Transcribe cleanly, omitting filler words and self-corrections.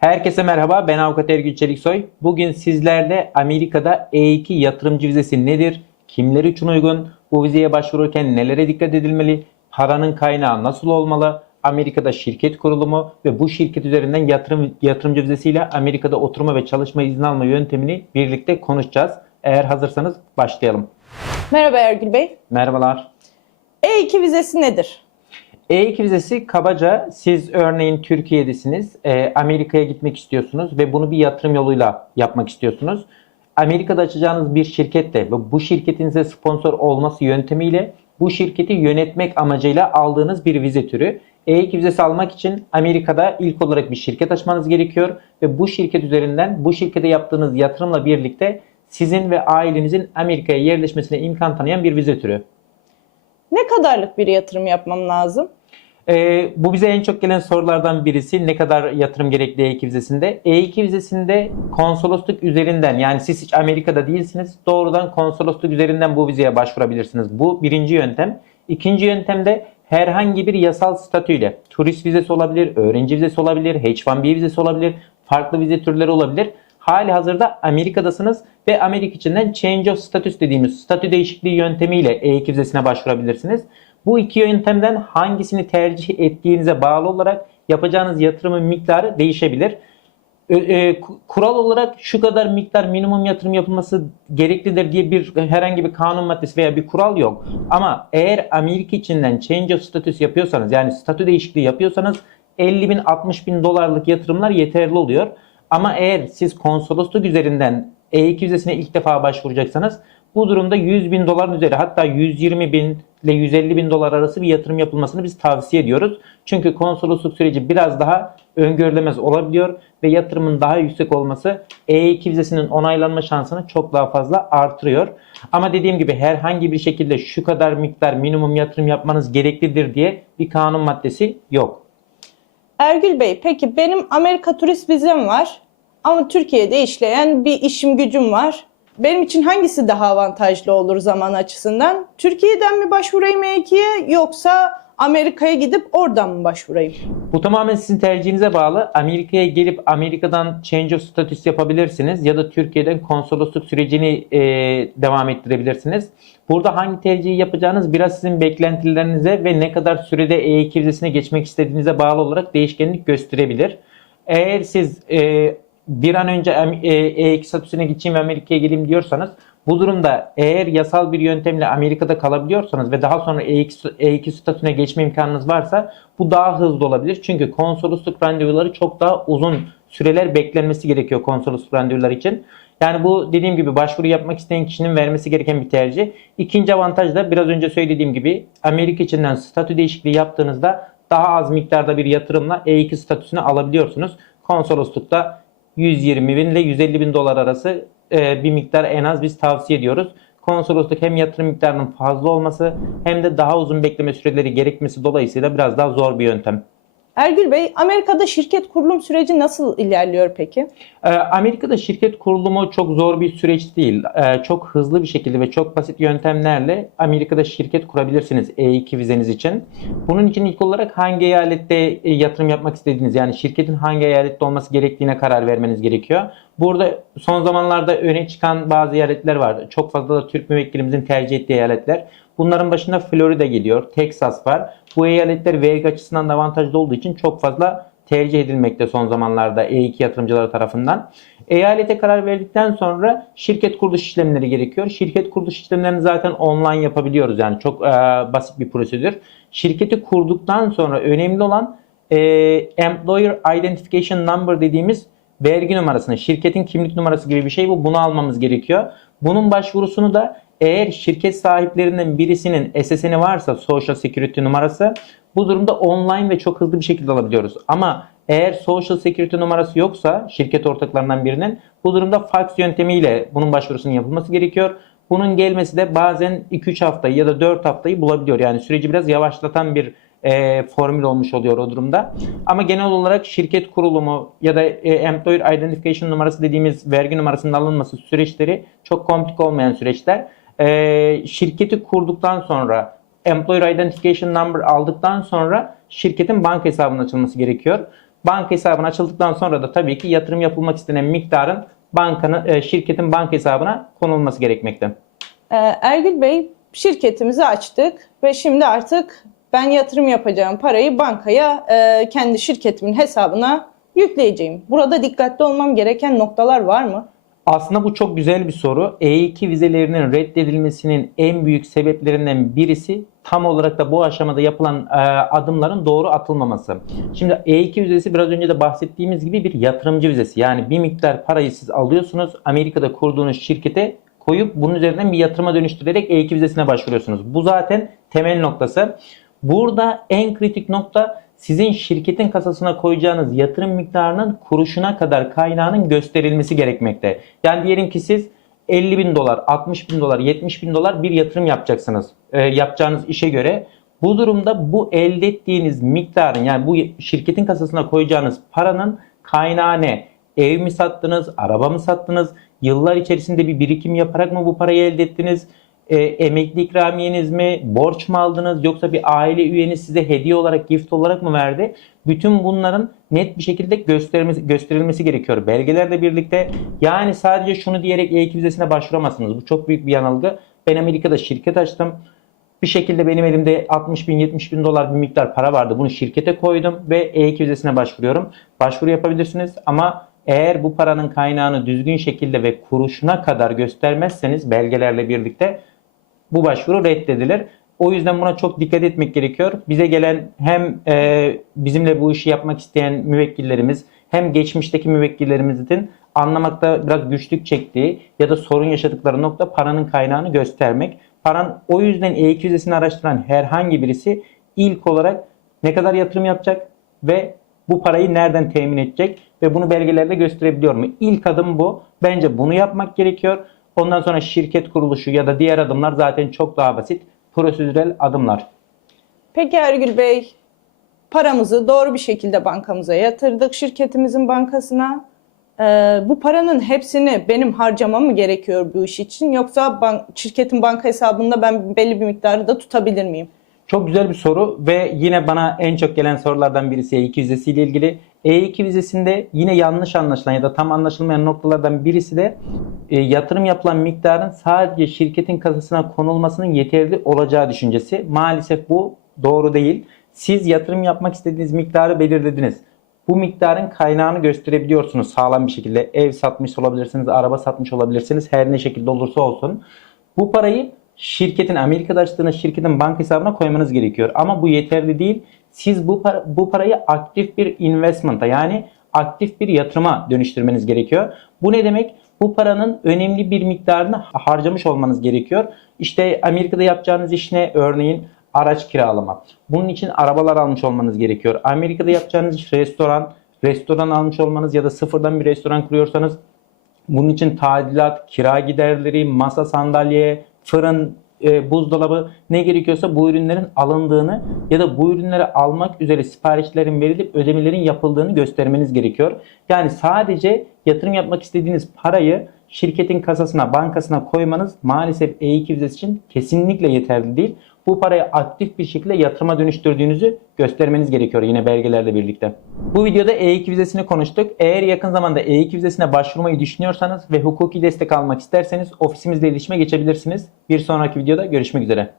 Herkese merhaba, ben Avukat Ergün Çeliksoy. Bugün sizlerle Amerika'da E2 yatırımcı vizesi nedir? Kimler için uygun? Bu vizeye başvururken nelere dikkat edilmeli? Paranın kaynağı nasıl olmalı? Amerika'da şirket kurulumu ve bu şirket üzerinden yatırımcı vizesiyle Amerika'da oturma ve çalışma izni alma yöntemini birlikte konuşacağız. Eğer hazırsanız başlayalım. Merhaba Ergül Bey. Merhabalar. E2 vizesi nedir? E2 vizesi kabaca siz örneğin Türkiye'desiniz, Amerika'ya gitmek istiyorsunuz ve bunu bir yatırım yoluyla yapmak istiyorsunuz. Amerika'da açacağınız bir şirkette ve bu şirketin size sponsor olması yöntemiyle bu şirketi yönetmek amacıyla aldığınız bir vize türü. E2 vizesi almak için Amerika'da ilk olarak bir şirket açmanız gerekiyor ve bu şirket üzerinden bu şirkete yaptığınız yatırımla birlikte sizin ve ailenizin Amerika'ya yerleşmesine imkan tanıyan bir vize türü. Ne kadarlık bir yatırım yapmam lazım? Bu bize en çok gelen sorulardan birisi ne kadar yatırım gerekli E2 vizesinde? E2 vizesinde konsolosluk üzerinden, yani siz hiç Amerika'da değilsiniz, doğrudan konsolosluk üzerinden bu vizeye başvurabilirsiniz. Bu birinci yöntem. İkinci yöntem de herhangi bir yasal statüyle, turist vizesi olabilir, öğrenci vizesi olabilir, H1B vizesi olabilir, farklı vize türleri olabilir. Hali hazırda Amerika'dasınız ve Amerika içinden Change of Status dediğimiz statü değişikliği yöntemiyle E2 vizesine başvurabilirsiniz. Bu iki yöntemden hangisini tercih ettiğinize bağlı olarak yapacağınız yatırımın miktarı değişebilir. Kural olarak şu kadar miktar minimum yatırım yapılması gereklidir diye herhangi bir kanun maddesi veya bir kural yok. Ama eğer Amerika içinden Change of Status yapıyorsanız, yani statü değişikliği yapıyorsanız 50 bin 60 bin dolarlık yatırımlar yeterli oluyor. Ama eğer siz konsolosluk üzerinden E2 vizesine ilk defa başvuracaksanız bu durumda 100 bin doların üzeri, hatta 120 bin ile 150 bin dolar arası bir yatırım yapılmasını biz tavsiye ediyoruz. Çünkü konsolosluk süreci biraz daha öngörülemez olabiliyor ve yatırımın daha yüksek olması E2 vizesinin onaylanma şansını çok daha fazla artırıyor. Ama dediğim gibi herhangi bir şekilde şu kadar miktar minimum yatırım yapmanız gereklidir diye bir kanun maddesi yok. Ergül Bey, peki benim Amerika turist vizem var ama Türkiye'de işleyen bir işim gücüm var. Benim için hangisi daha avantajlı olur zaman açısından? Türkiye'den mi başvurayım E2'ye yoksa Amerika'ya gidip oradan mı başvurayım? Bu tamamen sizin tercihinize bağlı. Amerika'ya gelip Amerika'dan Change of Status yapabilirsiniz ya da Türkiye'den konsolosluk sürecini devam ettirebilirsiniz. Burada hangi tercihi yapacağınız biraz sizin beklentilerinize ve ne kadar sürede E2 vizesine geçmek istediğinize bağlı olarak değişkenlik gösterebilir. Eğer siz bir an önce E2 statüsüne geçeyim ve Amerika'ya geleyim diyorsanız, bu durumda eğer yasal bir yöntemle Amerika'da kalabiliyorsanız ve daha sonra E2 statüsüne geçme imkanınız varsa bu daha hızlı olabilir. Çünkü konsolosluk randevuları çok daha uzun süreler beklenmesi gerekiyor konsolosluk randevuları için. Yani bu dediğim gibi başvuru yapmak isteyen kişinin vermesi gereken bir tercih. İkinci avantaj da biraz önce söylediğim gibi Amerika içinden statü değişikliği yaptığınızda daha az miktarda bir yatırımla E2 statüsünü alabiliyorsunuz. Konsoloslukta 120 bin ile 150 bin dolar arası bir miktar en az biz tavsiye ediyoruz. Konsolosluk hem yatırım miktarının fazla olması hem de daha uzun bekleme süreleri gerekmesi dolayısıyla biraz daha zor bir yöntem. Ergül Bey, Amerika'da şirket kurulum süreci nasıl ilerliyor peki? Amerika'da şirket kurulumu çok zor bir süreç değil. Çok hızlı bir şekilde ve çok basit yöntemlerle Amerika'da şirket kurabilirsiniz E2 vizeniz için. Bunun için ilk olarak hangi eyalette yatırım yapmak istediğiniz, yani şirketin hangi eyalette olması gerektiğine karar vermeniz gerekiyor. Burada son zamanlarda öne çıkan bazı eyaletler vardı. Çok fazla da Türk müvekkilimizin tercih ettiği eyaletler. Bunların başında Florida geliyor, Texas var. Bu eyaletler vergi açısından da avantajlı olduğu için çok fazla tercih edilmekte son zamanlarda E2 yatırımcıları tarafından. Eyalete karar verdikten sonra şirket kuruluş işlemleri gerekiyor. Şirket kuruluş işlemlerini zaten online yapabiliyoruz, yani çok basit bir prosedür. Şirketi kurduktan sonra önemli olan Employer Identification Number dediğimiz vergi numarasını, şirketin kimlik numarası gibi bir şey bu. Bunu almamız gerekiyor. Bunun başvurusunu da eğer şirket sahiplerinden birisinin SSN'i varsa, Social Security numarası, bu durumda online ve çok hızlı bir şekilde alabiliyoruz. Ama eğer Social Security numarası yoksa şirket ortaklarından birinin, bu durumda fax yöntemiyle bunun başvurusunun yapılması gerekiyor. Bunun gelmesi de bazen 2-3 haftayı ya da 4 haftayı bulabiliyor. Yani süreci biraz yavaşlatan bir formül olmuş oluyor o durumda. Ama genel olarak şirket kurulumu ya da Employer Identification numarası dediğimiz vergi numarasının alınması süreçleri çok komplike olmayan süreçler. Şirketi kurduktan sonra Employer Identification Number aldıktan sonra şirketin banka hesabının açılması gerekiyor. Banka hesabın açıldıktan sonra da tabii ki yatırım yapılmak istenen miktarın şirketin banka hesabına konulması gerekmekte. Ergül Bey, şirketimizi açtık ve şimdi artık ben yatırım yapacağım parayı bankaya kendi şirketimin hesabına yükleyeceğim. Burada dikkatli olmam gereken noktalar var mı? Aslında bu çok güzel bir soru. E2 vizelerinin reddedilmesinin en büyük sebeplerinden birisi tam olarak da bu aşamada yapılan adımların doğru atılmaması. Şimdi E2 vizesi biraz önce de bahsettiğimiz gibi bir yatırımcı vizesi. Yani bir miktar parayı siz alıyorsunuz, Amerika'da kurduğunuz şirkete koyup bunun üzerinden bir yatırıma dönüştürerek E2 vizesine başvuruyorsunuz. Bu zaten temel noktası. Burada en kritik nokta sizin şirketin kasasına koyacağınız yatırım miktarının kuruşuna kadar kaynağının gösterilmesi gerekmekte. Yani diyelim ki siz 50 bin dolar, 60 bin dolar, 70 bin dolar bir yatırım yapacaksınız. Yapacağınız işe göre. Bu durumda bu elde ettiğiniz miktarın, yani bu şirketin kasasına koyacağınız paranın kaynağı ne? Ev mi sattınız, araba mı sattınız? Yıllar içerisinde bir birikim yaparak mı bu parayı elde ettiniz? Emekli ikramiyeniz mi, borç mu aldınız, yoksa bir aile üyeniz size hediye olarak, gift olarak mı verdi? Bütün bunların net bir şekilde gösterilmesi gerekiyor belgelerle birlikte. Yani sadece şunu diyerek E2 vizesine başvuramazsınız. Bu çok büyük bir yanılgı. Ben Amerika'da şirket açtım. Bir şekilde benim elimde 60 bin, 70 bin dolar bir miktar para vardı. Bunu şirkete koydum ve E2 vizesine başvuruyorum. Başvuru yapabilirsiniz ama eğer bu paranın kaynağını düzgün şekilde ve kuruşuna kadar göstermezseniz belgelerle birlikte bu başvuru reddedilir. O yüzden buna çok dikkat etmek gerekiyor. Bize gelen hem bizimle bu işi yapmak isteyen müvekkillerimiz hem geçmişteki müvekkillerimizin anlamakta biraz güçlük çektiği ya da sorun yaşadıkları nokta paranın kaynağını göstermek. O yüzden E2 vizesini araştıran herhangi birisi ilk olarak ne kadar yatırım yapacak ve bu parayı nereden temin edecek ve bunu belgelerle gösterebiliyor mu? İlk adım bu. Bence bunu yapmak gerekiyor. Ondan sonra şirket kuruluşu ya da diğer adımlar zaten çok daha basit, prosedürel adımlar. Peki Ergül Bey, paramızı doğru bir şekilde bankamıza yatırdık, şirketimizin bankasına. Bu paranın hepsini benim harcamam mı gerekiyor bu iş için? Yoksa şirketin banka hesabında ben belli bir miktarı da tutabilir miyim? Çok güzel bir soru ve yine bana en çok gelen sorulardan birisi E2 vizesi ile ilgili. E2 vizesinde yine yanlış anlaşılan ya da tam anlaşılmayan noktalardan birisi de yatırım yapılan miktarın sadece şirketin kasasına konulmasının yeterli olacağı düşüncesi. Maalesef bu doğru değil. Siz yatırım yapmak istediğiniz miktarı belirlediniz. Bu miktarın kaynağını gösterebiliyorsunuz sağlam bir şekilde. Ev satmış olabilirsiniz, araba satmış olabilirsiniz, her ne şekilde olursa olsun. Bu parayı Amerika'da açtığınız şirketin banka hesabına koymanız gerekiyor. Ama bu yeterli değil. Siz bu parayı aktif bir investment'a, yani aktif bir yatırıma dönüştürmeniz gerekiyor. Bu ne demek? Bu paranın önemli bir miktarını harcamış olmanız gerekiyor. İşte Amerika'da yapacağınız iş ne? Örneğin araç kiralama. Bunun için arabalar almış olmanız gerekiyor. Amerika'da yapacağınız iş restoran almış olmanız ya da sıfırdan bir restoran kuruyorsanız bunun için tadilat, kira giderleri, masa sandalye, fırın, buzdolabı ne gerekiyorsa bu ürünlerin alındığını ya da bu ürünleri almak üzere siparişlerin verilip ödemelerin yapıldığını göstermeniz gerekiyor. Yani sadece yatırım yapmak istediğiniz parayı şirketin kasasına, bankasına koymanız maalesef E2 vizesi için kesinlikle yeterli değil. Bu parayı aktif bir şekilde yatırıma dönüştürdüğünüzü göstermeniz gerekiyor yine belgelerle birlikte. Bu videoda E2 vizesini konuştuk. Eğer yakın zamanda E2 vizesine başvurmayı düşünüyorsanız ve hukuki destek almak isterseniz ofisimizle iletişime geçebilirsiniz. Bir sonraki videoda görüşmek üzere.